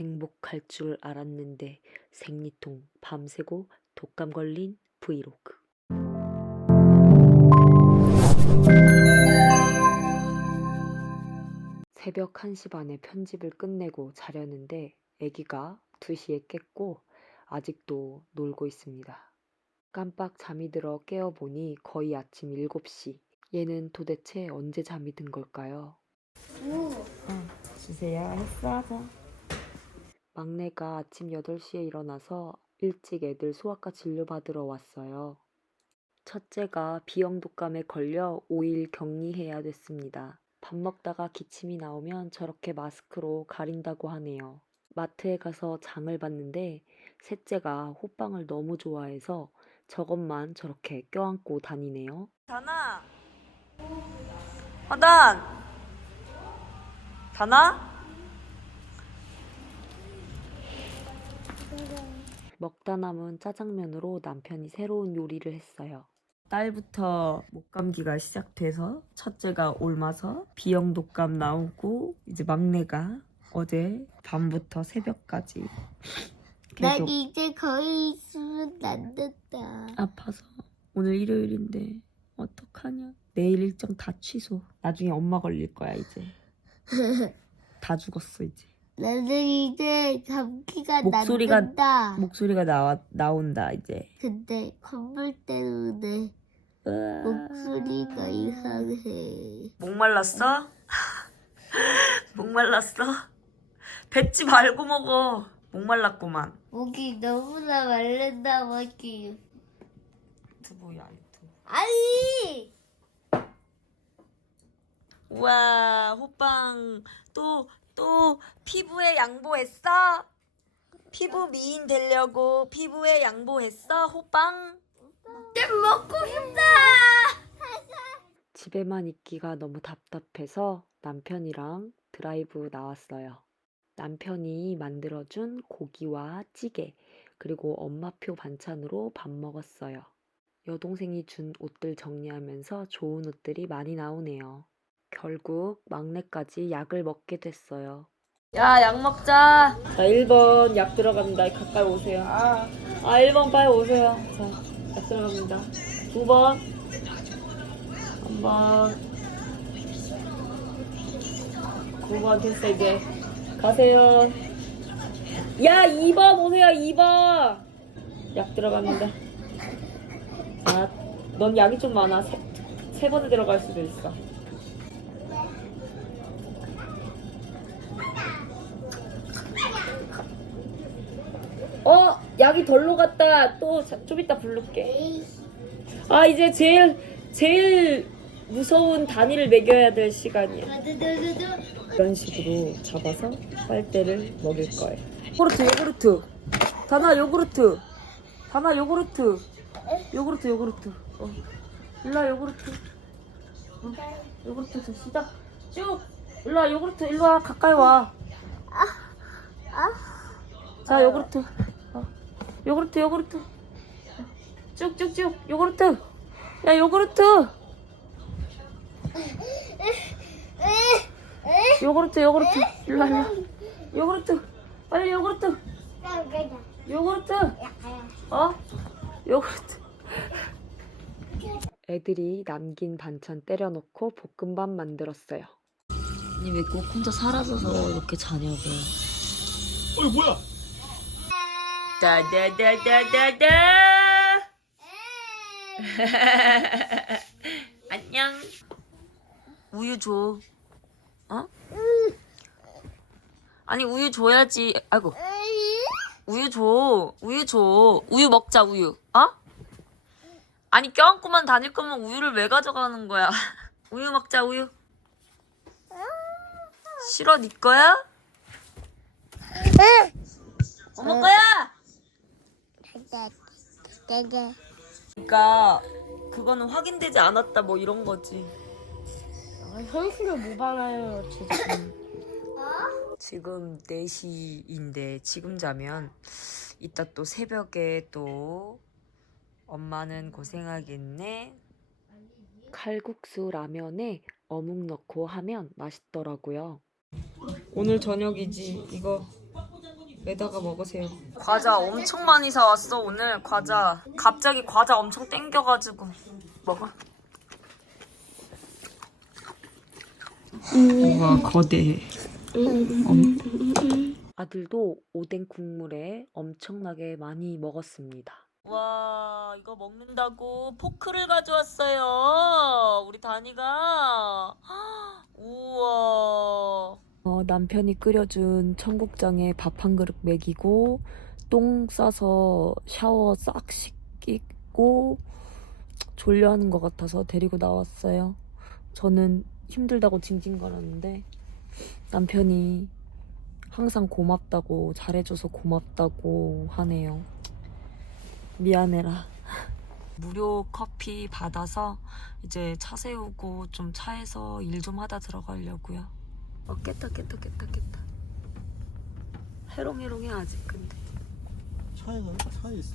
행복할 줄 알았는데 생리통 밤새고 독감 걸린 브이로그. 새벽 1시 반에 편집을 끝내고 자려는데 아기가 2시에 깼고 아직도 놀고 있습니다. 깜빡 잠이 들어 깨어보니 거의 아침 7시. 얘는 도대체 언제 잠이 든 걸까요? 주세요. 했어. 자. 막내가 아침 8시에 일어나서 일찍 애들 소아과 진료받으러 왔어요. 첫째가 비형 독감에 걸려 5일 격리해야 됐습니다. 밥 먹다가 기침이 나오면 저렇게 마스크로 가린다고 하네요. 마트에 가서 장을 봤는데 셋째가 호빵을 너무 좋아해서 저것만 저렇게 껴안고 다니네요. 다나! 화단! 다나? 먹다 남은 짜장면으로 남편이 새로운 요리를 했어요. 딸부터 목감기가 시작돼서 첫째가 옮아서 비형 독감 나오고 이제 막내가 어제 밤부터 새벽까지 난 계속 이제 거의 있으면 안 된다. 아파서 오늘 일요일인데 어떡하냐 내일 일정 다 취소 나중에 엄마 걸릴 거야 이제 다 죽었어 이제 나는 이제 감기가 목소리가- 난다. 목소리가 나와 나온다 이제 근데 건물 때문에 으아. 목소리가 이상해. 목 말랐어? 목 말랐어? 뱉지 말고 먹어 목 말랐구만 목이 너무나 마른다 목이. 유튜브야 유튜브 아니. 우와 호빵 또또 피부에 양보했어? 피부 미인 되려고 피부에 양보했어 호빵? 먹고 싶다. 집에만 있기가 너무 답답해서 남편이랑 드라이브 나왔어요. 남편이 만들어준 고기와 찌개, 그리고 엄마표 반찬으로 밥 먹었어요. 여동생이 준 옷들 정리하면서 좋은 옷들이 많이 나오네요. 결국 막내까지 약을 먹게 됐어요. 야, 약 먹자. 자, 1번 약 들어갑니다. 가까이 오세요. 아, 1번 빨리 오세요. 자, 약 들어갑니다. 9번. 한번 9번 됐어 이제 가세요 야 2번 오세요 2번 약 들어갑니다 아 넌 약이 좀 많아 세, 세 번에 들어갈 수도 있어 약이 덜로 갔다 또 좀 이따 부를게 아 이제 제일 제일 무서운 단위를 매겨야 될 시간이야. 이런 식으로 잡아서 빨대를 먹일 거예요. 요구르트 요구르트. 다나 요구르트. 다나 요구르트. 요구르트 요구르트. 어. 일로와 요구르트. 어. 요구르트 자 시작. 쭉. 일로 와 요구르트 일로 와 가까이 와. 자 요구르트. 어. 요구르트 요구르트. 쭉쭉쭉 요구르트. 야 요구르트. 요구르트 요구르트 일로 와 일로 와 요구르트 빨리 요구르트 요구르트 어? 요구르트 애들이 남긴 반찬 때려놓고 볶음밥 만들었어요 아니 왜 꼭 혼자 사라져서 이렇게 자냐고요 어이 뭐야? 따다다다다다. 안녕. 우유 줘. 어? 아니 우유 줘야지. 아이고. 우유 줘. 우유 줘. 우유 먹자 우유. 어? 아니 껴안고만 다닐 거면 우유를 왜 가져가는 거야? 우유 먹자 우유. 싫어 네 거야? 엄마 거야 그러니까 그거는 확인되지 않았다 뭐 이런 거지 현실을 모방하여 진짜. 지금 4시인데 지금 자면 이따 또 새벽에 또 엄마는 고생하겠네. 칼국수 라면에 어묵 넣고 하면 맛있더라고요. 오늘 저녁이지 이거 에다가 먹으세요. 과자 엄청 많이 사왔어 오늘 과자. 갑자기 과자 엄청 땡겨가지고 먹어. 우와 거대. 아들도 오뎅 국물에 엄청나게 많이 먹었습니다. 와 이거 먹는다고 포크를 가져왔어요. 우리 다니가. 우와. 어, 남편이 끓여준 청국장에 밥 한 그릇 먹이고 똥 싸서 샤워 싹 씻기고 졸려하는 것 같아서 데리고 나왔어요. 저는 힘들다고 징징거렸는데 남편이 항상 고맙다고 잘해줘서 고맙다고 하네요. 미안해라. 무료 커피 받아서 이제 차 세우고 좀 차에서 일 좀 하다 들어가려고요. 어 깼다 깼다 깼다 깼다. 해롱해롱해 아직 근데. 차에 가 차에 있어.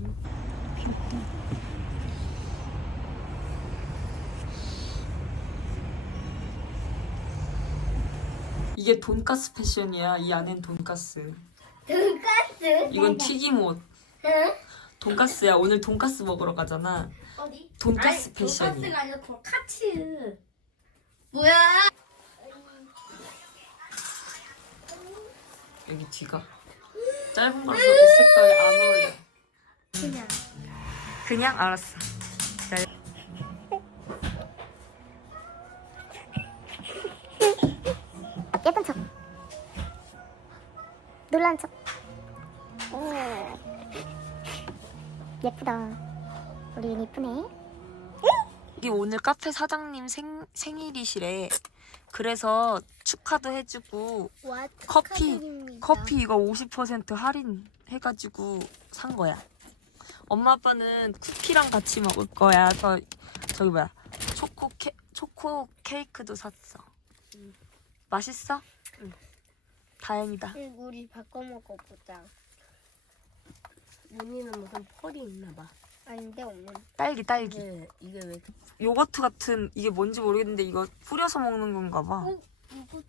이게 돈가스 패션이야. 이 안엔 돈가스. 돈가스? 이건 튀김 옷. 응? 돈가스야. 오늘 돈가스 먹으러 가잖아. 어디? 돈가스 아니, 패션이. 돈가스가 아니라 돈카츠. 뭐야? 여기 뒤가 짧은 이 색깔이 안 어울려. 그냥. 그냥 알았어. 예쁜 척. 놀란 척. 오. 예쁘다. 우리 예쁘네. 이게 오늘 카페 사장님 생, 생일이시래. 그래서 축하도 해주고 와, 커피 커피 이거 50% 할인 해가지고 산 거야. 엄마 아빠는 쿠키랑 같이 먹을 거야. 저 저기 뭐야 초코 케 초코 케이크도 샀어. 맛있어? 응. 다행이다. 우리 바꿔 먹어보자. 문이는 무슨 펄이 있나 봐. 아닌데 없는. 딸기 딸기. 이게 이게 왜? 요거트 같은 이게 뭔지 모르겠는데 이거 뿌려서 먹는 건가 봐. 이거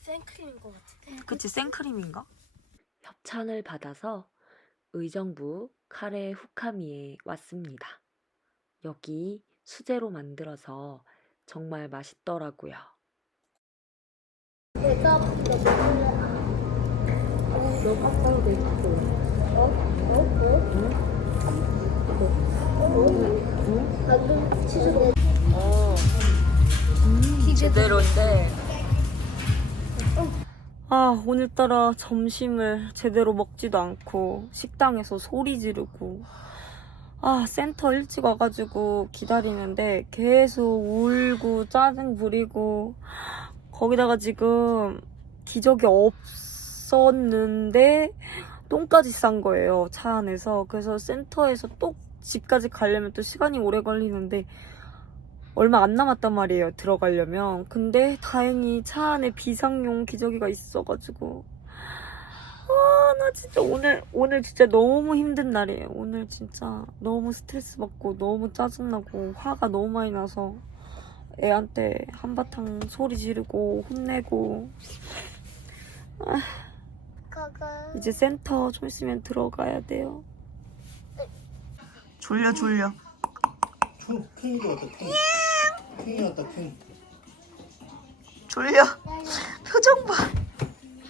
생크림인 것 같은데. 그치 생크림인가? 협찬을 받아서 의정부 카레 후카미에 왔습니다. 여기 수제로 만들어서 정말 맛있더라고요. 내가 너 깜짝도 있고. 어? 방금 취소돼. 어. 제대로인데. 아, 오늘따라 점심을 제대로 먹지도 않고 식당에서 소리 지르고 아, 센터 일찍 와가지고 기다리는데 계속 울고 짜증 부리고 거기다가 지금 기적이 없었는데 똥까지 싼 거예요, 차 안에서. 그래서 센터에서 또 집까지 가려면 또 시간이 오래 걸리는데 얼마 안 남았단 말이에요, 들어가려면. 근데 다행히 차 안에 비상용 기저귀가 있어가지고. 아, 나 진짜 오늘, 오늘 진짜 너무 힘든 날이에요. 오늘 진짜 너무 스트레스 받고 너무 짜증나고 화가 너무 많이 나서 애한테 한바탕 소리 지르고 혼내고. 가가. 이제 센터 좀 있으면 들어가야 돼요. 졸려, 졸려. 킹 킹이도 왔다 킹. 킹이 왔다 킹. 졸려. 표정 봐.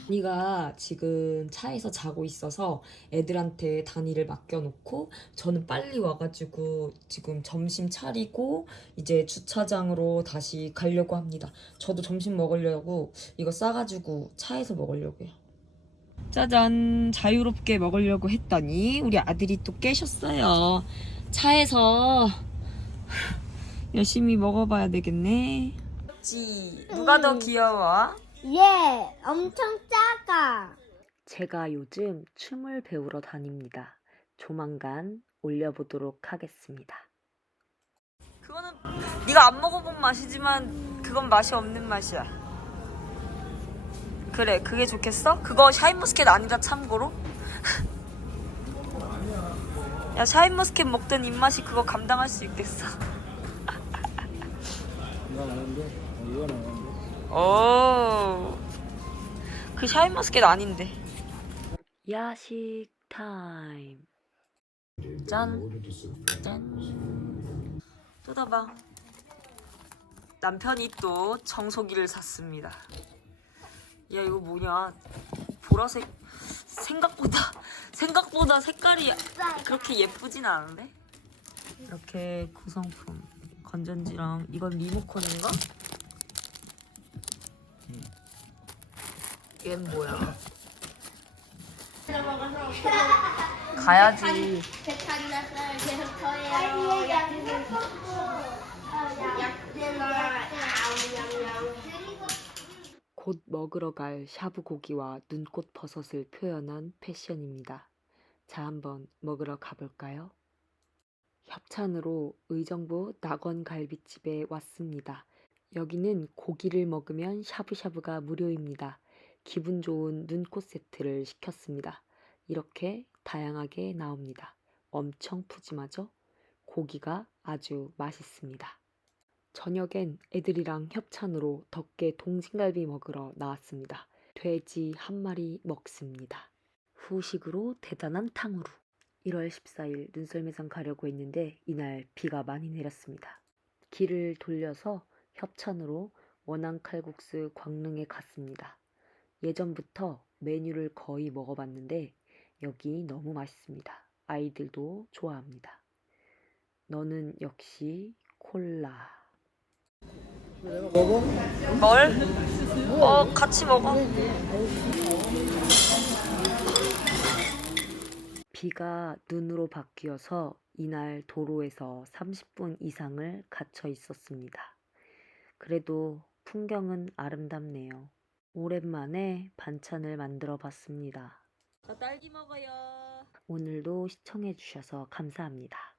언니가 지금 차에서 자고 있어서 애들한테 다니를 맡겨놓고 저는 빨리 와가지고 지금 점심 차리고 이제 주차장으로 다시 가려고 합니다. 저도 점심 먹으려고 이거 싸가지고 차에서 먹으려고요. 짜잔 자유롭게 먹으려고 했더니 우리 아들이 또 깨셨어요. 차에서 열심히 먹어봐야 되겠네. 누가 더 귀여워? 예, 엄청 작아. 제가 요즘 춤을 배우러 다닙니다. 조만간 올려보도록 하겠습니다. 그거는 네가 안 먹어본 맛이지만 그건 맛이 없는 맛이야. 그래, 그게 좋겠어? 그거 샤인머스켓 아니다 참고로. 야, 샤인머스켓 먹던 입맛이 그거 감당할 수 있겠어? 이건. 어, 이건. 오. 그 샤인머스켓 아닌데. 야식 타임. 짠. 짠. 뜯어봐. 남편이 또 청소기를 샀습니다. 야 이거 뭐냐? 보라색 생각보다 생각보다 색깔이 그렇게 예쁘진 않은데? 이렇게 구성품 건전지랑 이건 리모컨인가? 얘는 뭐야? 가야지. 곧 먹으러 갈 샤브 고기와 눈꽃 버섯을 표현한 패션입니다. 자, 한번 먹으러 가볼까요? 협찬으로 의정부 낙원 갈비집에 왔습니다. 여기는 고기를 먹으면 샤브샤브가 무료입니다. 기분 좋은 눈꽃 세트를 시켰습니다. 이렇게 다양하게 나옵니다. 엄청 푸짐하죠? 고기가 아주 맛있습니다. 저녁엔 애들이랑 협찬으로 덕계 동진갈비 먹으러 나왔습니다. 돼지 한 마리 먹습니다. 후식으로 대단한 탕후루. 1월 14일 눈썰매장 가려고 했는데 이날 비가 많이 내렸습니다. 길을 돌려서 협찬으로 원앙 칼국수 광릉에 갔습니다. 예전부터 메뉴를 거의 먹어봤는데 여기 너무 맛있습니다. 아이들도 좋아합니다. 너는 역시 콜라. 먹어? 뭘? 어, 같이 먹어. 비가 눈으로 바뀌어서 이날 도로에서 30분 이상을 갇혀 있었습니다. 그래도 풍경은 아름답네요. 오랜만에 반찬을 만들어 봤습니다. 저 딸기 먹어요. 오늘도 시청해 주셔서 감사합니다.